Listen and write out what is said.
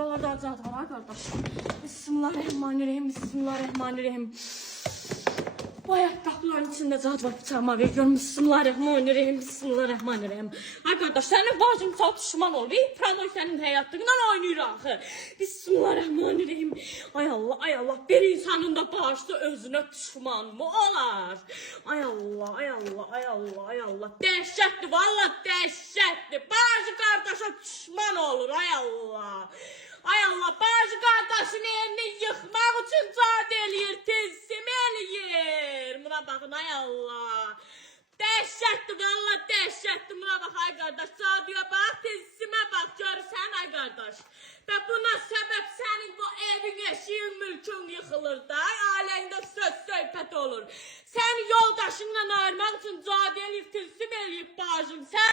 buralarda acayip var kardeş. Bismillahirrahmanirrahim, bismillahirrahmanirrahim. Bu ayakkabıların içinde zat var, bıçağıma veriyorum. Bismillahirrahmanirrahim, bismillahirrahmanirrahim. Ay kardeş, senin bacın çok düşman ol. Bir promoy senin hayatından oynayır axı. Bismillahirrahmanirrahim. Ay Allah, ay Allah. Bir insanın da bağışlı özüne düşman mı olar? Ay Allah, ay Allah, ay Allah, ay Allah. Dehşetli, vallahi dehşetli. Bazı kardeşe düşman olur, ay Allah. Ay Allah, bazı kardeşin elini yıkmak için zat eləyir, tezsim eləyir. Buna bakın, ay Allah. Dəhşətli, valla dəhşətli. Buna bak ay kardeş, sadıya bak, tezsime bak, görürsen ay kardeş. Ve buna sebep senin bu evin, eşiğin, mülkün yıkılır da, ailəndə söz söhbət olur. Sen yoldaşınla ayırmak için zat eləyir, tezsim eləyir bacım. Sen